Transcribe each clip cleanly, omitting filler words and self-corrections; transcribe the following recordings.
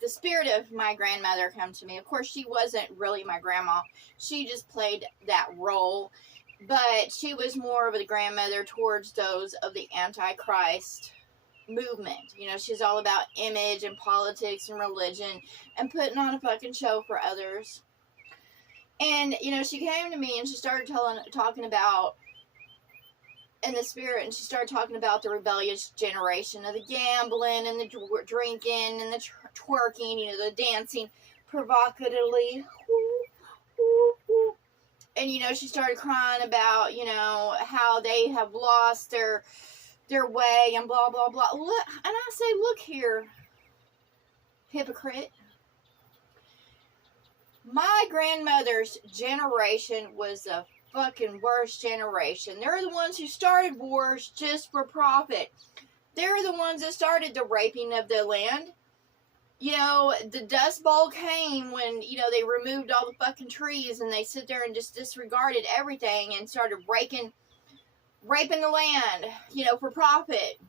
the spirit of my grandmother come to me. Of course, she wasn't really my grandma. She just played that role. But she was more of a grandmother towards those of the Antichrist movement. She's all about image and politics and religion and putting on a fucking show for others. And, she came to me and she started talking about, in the spirit, and she started talking about the rebellious generation of the gambling and the drinking and the twerking, the dancing provocatively. And, she started crying about, how they have lost their way and blah, blah, blah. And I say, look here, hypocrite. My grandmother's generation was the fucking worst generation. They're the ones who started wars just for profit. They're the ones that started the raping of the land. The Dust Bowl came when, they removed all the fucking trees and they sit there and just disregarded everything and started raping the land, for profit.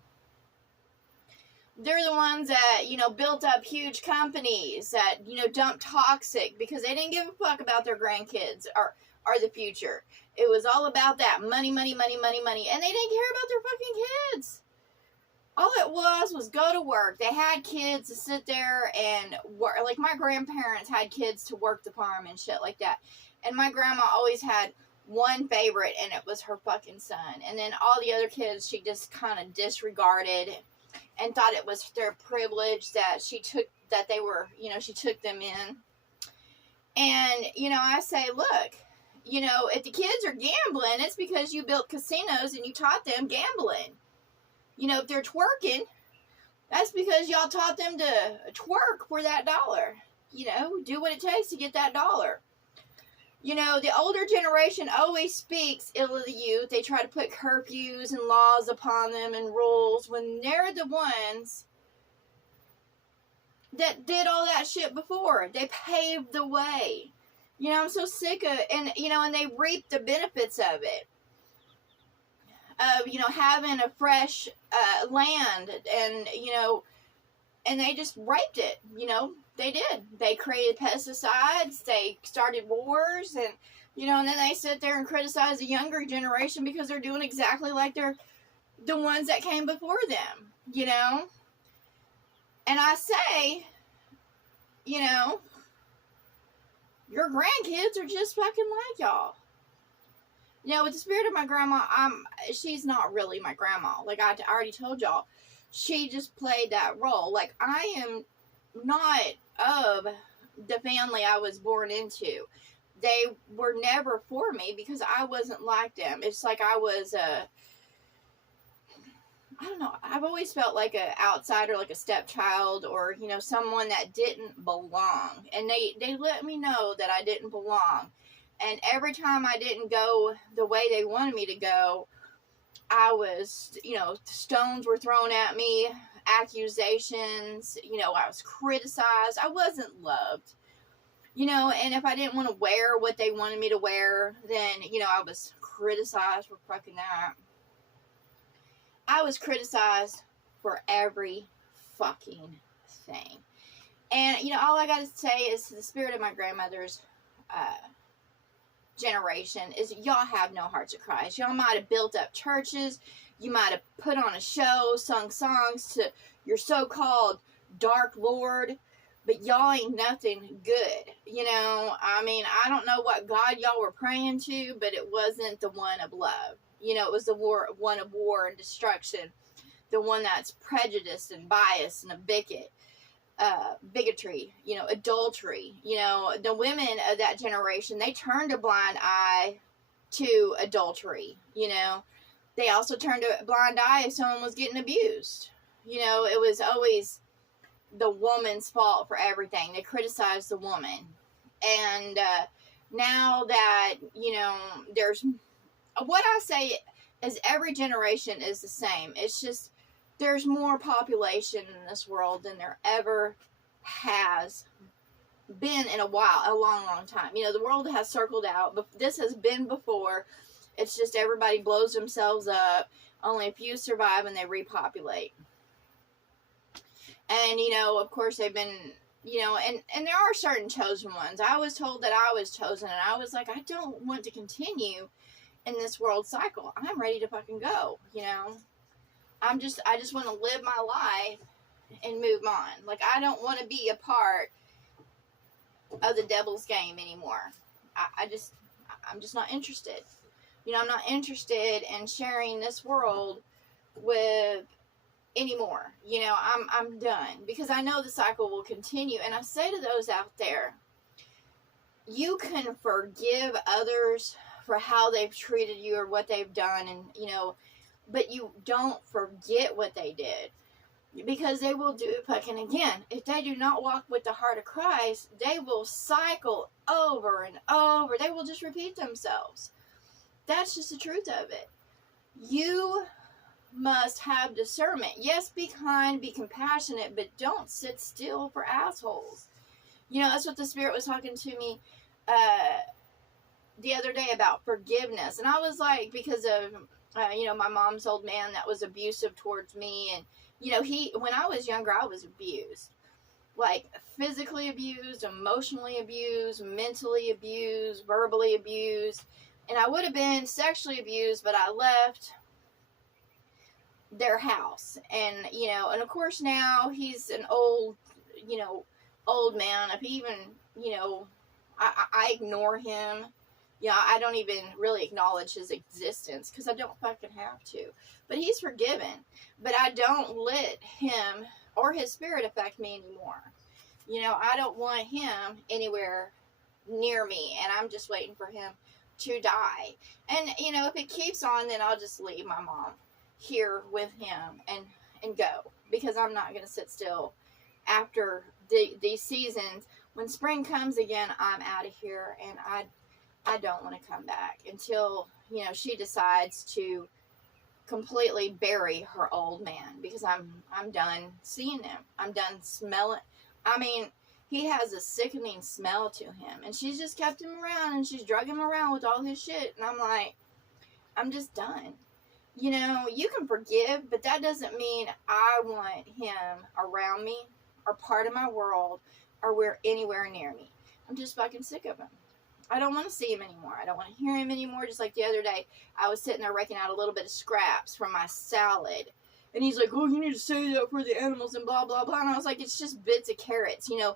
They're the ones that, built up huge companies that, dumped toxic because they didn't give a fuck about their grandkids or the future. It was all about that money, money, money, money, money. And they didn't care about their fucking kids. All it was go to work. They had kids to sit there and work. Like, my grandparents had kids to work the farm and shit like that. And my grandma always had one favorite, and it was her fucking son. And then all the other kids, she just kind of disregarded and thought it was their privilege that she took them in. And, I say, look, if the kids are gambling, it's because you built casinos and you taught them gambling. If they're twerking, that's because y'all taught them to twerk for that dollar. Do what it takes to get that dollar. The older generation always speaks ill of the youth. They try to put curfews and laws upon them and rules when they're the ones that did all that shit before. They paved the way. I'm so sick of it. And they reap the benefits of it. Of, having a fresh land and, and they just raped it, they did. They created pesticides, they started wars, and, and then they sit there and criticize the younger generation because they're doing exactly like they're the ones that came before them, And I say, your grandkids are just fucking like y'all. With the spirit of my grandma, she's not really my grandma. Like I already told y'all, she just played that role. Like, I am not of the family I was born into. They were never for me because I wasn't like them. It's like I was I don't know. I've always felt like an outsider, like a stepchild, or, someone that didn't belong. And they let me know that I didn't belong. And every time I didn't go the way they wanted me to go, I was, stones were thrown at me, accusations, I was criticized. I wasn't loved, and if I didn't want to wear what they wanted me to wear, then, I was criticized for fucking that. I was criticized for every fucking thing. And, all I got to say is, to the spirit of my grandmother's, generation, is y'all have no hearts of Christ. Y'all might have built up churches, you might have put on a show, sung songs to your so-called dark lord, but y'all ain't nothing good. I don't know what God y'all were praying to, but it wasn't the one of love. It was the one of war and destruction, the one that's prejudiced and biased and a bigot. Bigotry, adultery, the women of that generation, they turned a blind eye to adultery, they also turned a blind eye if someone was getting abused, it was always the woman's fault for everything. They criticized the woman. And now that, there's, what I say is every generation is the same. It's just, there's more population in this world than there ever has been in a long, long time. The world has circled out, but this has been before. It's just everybody blows themselves up. Only a few survive and they repopulate. And, you know, of course they've been, you know, and there are certain chosen ones. I was told that I was chosen, and I was like, I don't want to continue in this world cycle. I'm ready to fucking go, you know. I just want to live my life and move on. Like, I don't want to be a part of the devil's game anymore. I'm just not interested. You know, I'm not interested in sharing this world with anymore. You know, I'm done, because I know the cycle will continue. And I say to those out there, you can forgive others for how they've treated you or what they've done, and, you know, but you don't forget what they did, because they will do it fucking again. If they do not walk with the heart of Christ, they will cycle over and over. They will just repeat themselves. That's just the truth of it. You must have discernment. Yes, be kind, be compassionate, but don't sit still for assholes. You know, that's what the Spirit was talking to me the other day about forgiveness. And I was like, because of, you know, my mom's old man that was abusive towards me. And, you know, when I was younger, I was abused. Like, physically abused, emotionally abused, mentally abused, verbally abused. And I would have been sexually abused, but I left their house. And, you know, and of course now he's an old, you know, old man. If he even, you know, I ignore him. Yeah, I don't even really acknowledge his existence, because I don't fucking have to. But he's forgiven. But I don't let him or his spirit affect me anymore. You know, I don't want him anywhere near me, and I'm just waiting for him to die. And, you know, if it keeps on, then I'll just leave my mom here with him and go, because I'm not going to sit still after these seasons. When spring comes again, I'm out of here, and I don't want to come back until, you know, she decides to completely bury her old man, because I'm done seeing him. I'm done smelling. I mean, he has a sickening smell to him, and she's just kept him around, and she's drug him around with all his shit, and I'm like, I'm just done. You know, you can forgive, but that doesn't mean I want him around me or part of my world or anywhere near me. I'm just fucking sick of him. I don't want to see him anymore. I don't want to hear him anymore. Just like the other day, I was sitting there raking out a little bit of scraps from my salad. And he's like, oh, you need to save that for the animals and blah, blah, blah. And I was like, it's just bits of carrots. You know,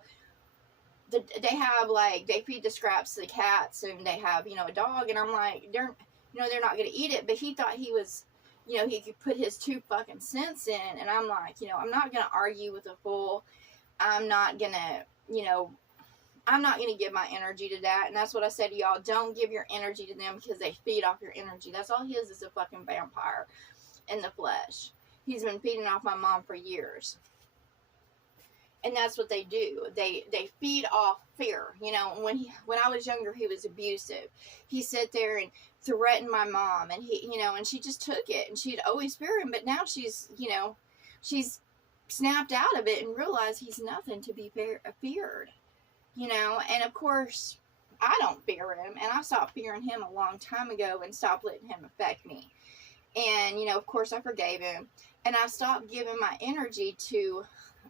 they have, like, they feed the scraps to the cats, and they have, you know, a dog. And I'm like, they're not going to eat it. But he thought he was, you know, he could put his 2 fucking cents in. And I'm like, you know, I'm not going to argue with a fool. I'm not going to, you know, I'm not going to give my energy to that. And that's what I said to y'all. Don't give your energy to them, because they feed off your energy. That's all he is a fucking vampire in the flesh. He's been feeding off my mom for years. And that's what they do. They feed off fear. You know, when I was younger, he was abusive. He sat there and threatened my mom, and he, you know, and she just took it, and she'd always fear him. But now she's, you know, she's snapped out of it and realized he's nothing to be feared. You know, and of course, I don't fear him, and I stopped fearing him a long time ago and stopped letting him affect me. And, you know, of course, I forgave him, and I stopped giving my energy to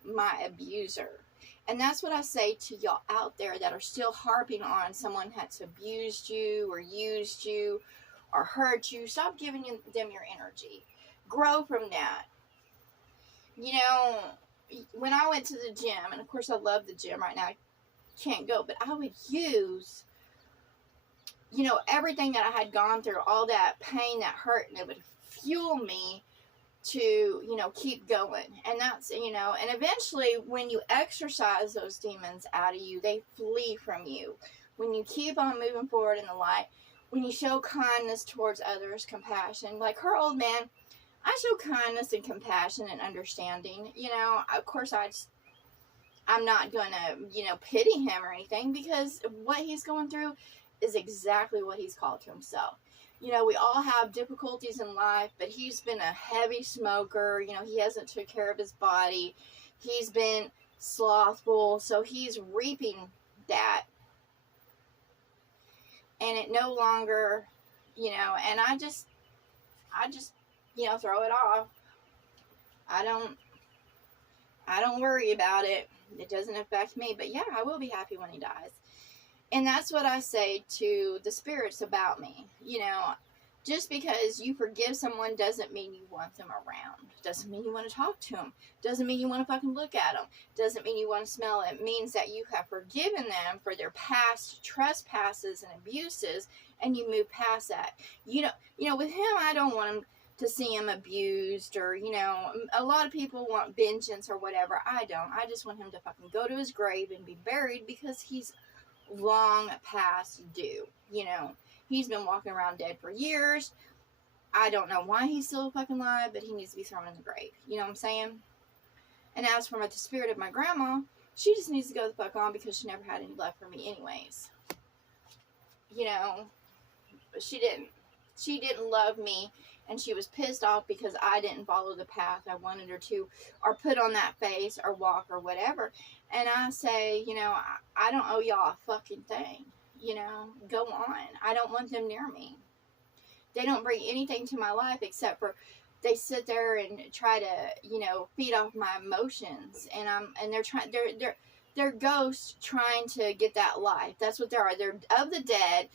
my abuser. And that's what I say to y'all out there that are still harping on someone that's abused you or used you or hurt you. Stop giving them your energy. Grow from that. You know, when I went to the gym, and of course I love the gym right now, can't go, but I would use, you know, everything that I had gone through, all that pain, that hurt, and it would fuel me to, you know, keep going. And that's, you know, and eventually when you exorcise those demons out of you, they flee from you. When you keep on moving forward in the light, when you show kindness towards others, compassion, like her old man, I show kindness and compassion and understanding. You know, of course I'm not going to, you know, pity him or anything, because what he's going through is exactly what he's called to himself. You know, we all have difficulties in life, but he's been a heavy smoker. You know, he hasn't took care of his body. He's been slothful, so he's reaping that. And it no longer, you know, and I just, you know, throw it off. I I don't worry about it. It doesn't affect me. But yeah, I will be happy when he dies. And that's what I say to the spirits about me. You know, just because you forgive someone doesn't mean you want them around. Doesn't mean you want to talk to them. Doesn't mean you want to fucking look at them. Doesn't mean you want to smell it. It means that you have forgiven them for their past trespasses and abuses, and you move past that. You know, with him, I don't want him to see him abused, or, you know, a lot of people want vengeance or whatever. I don't. I just want him to fucking go to his grave and be buried, because he's long past due. You know, he's been walking around dead for years. I don't know why he's still fucking alive, but he needs to be thrown in the grave. You know what I'm saying? And as for the spirit of my grandma, she just needs to go the fuck on, because she never had any love for me anyways. You know, she didn't love me, and she was pissed off because I didn't follow the path I wanted her to, or put on that face, or walk, or whatever. And I say, you know, I don't owe y'all a fucking thing. You know, go on. I don't want them near me. They don't bring anything to my life except for they sit there and try to, you know, feed off my emotions. And they're ghosts trying to get that life. That's what they are. They're of the dead.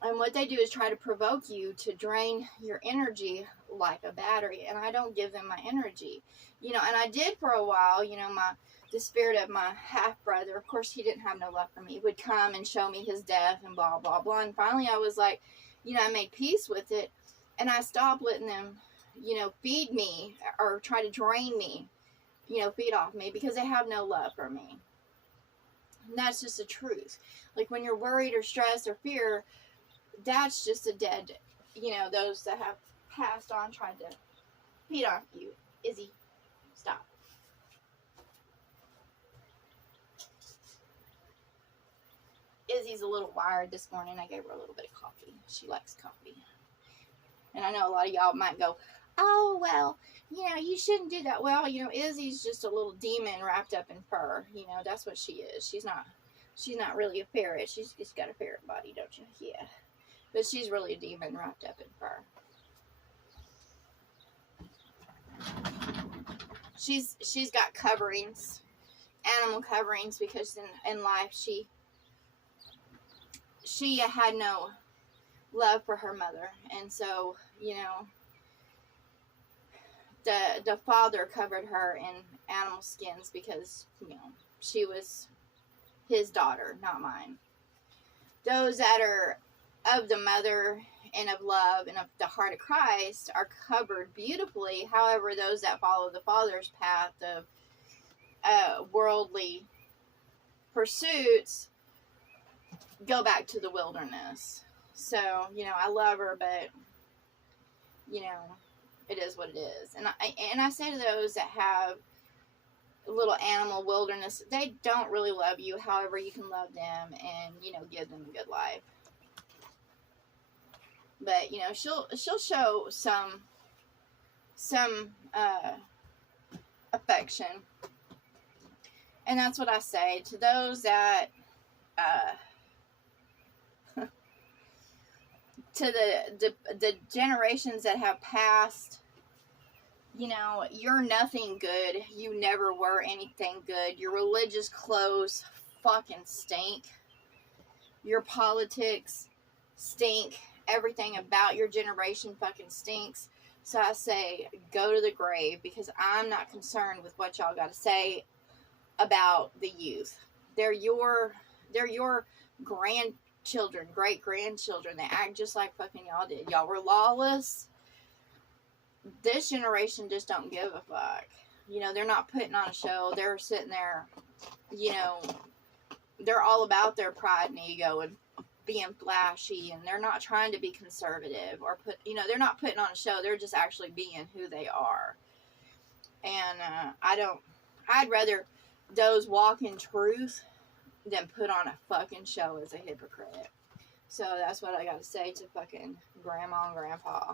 And what they do is try to provoke you to drain your energy like a battery. And I don't give them my energy. You know, and I did for a while. You know, the spirit of my half-brother, of course, he didn't have no love for me, would come and show me his death and blah, blah, blah. And finally I was like, you know, I made peace with it. And I stopped letting them, you know, feed me or try to drain me, you know, feed off me, because they have no love for me. And that's just the truth. Like, when you're worried or stressed or fear, that's just a dead, you know, those that have passed on trying to feed off you. Izzy, stop. Izzy's a little wired this morning. I gave her a little bit of coffee. She likes coffee. And I know a lot of y'all might go, oh, well, you know, you shouldn't do that. Well, you know, Izzy's just a little demon wrapped up in fur. You know, that's what she is. She's not really a ferret. She's just got a ferret body, don't you? Yeah. But she's really a demon wrapped up in fur. She's got coverings, animal coverings, because in life she had no love for her mother, and so, you know, the father covered her in animal skins, because, you know, she was his daughter, not mine. Those that are of the mother and of love and of the heart of Christ are covered beautifully. However, those that follow the father's path of worldly pursuits go back to the wilderness. So, you know, I love her, but, you know, it is what it is. And I say to those that have a little animal wilderness, they don't really love you. However, you can love them and, you know, give them a good life. But, you know, she'll show some affection. And that's what I say to those that to the generations that have passed. You know, you're nothing good. You never were anything good. Your religious clothes fucking stink. Your politics stink. Everything about your generation fucking stinks. So I say, go to the grave, because I'm not concerned with what y'all got to say about the youth. They're your grandchildren, great-grandchildren. They act just like fucking y'all did. Y'all were lawless. This generation just don't give a fuck. You know, they're not putting on a show. They're sitting there, you know, they're all about their pride and ego and being flashy, and they're not trying to be conservative or they're not putting on a show. They're just actually being who they are. And I'd rather those walk in truth than put on a fucking show as a hypocrite. So that's what I got to say to fucking grandma and grandpa.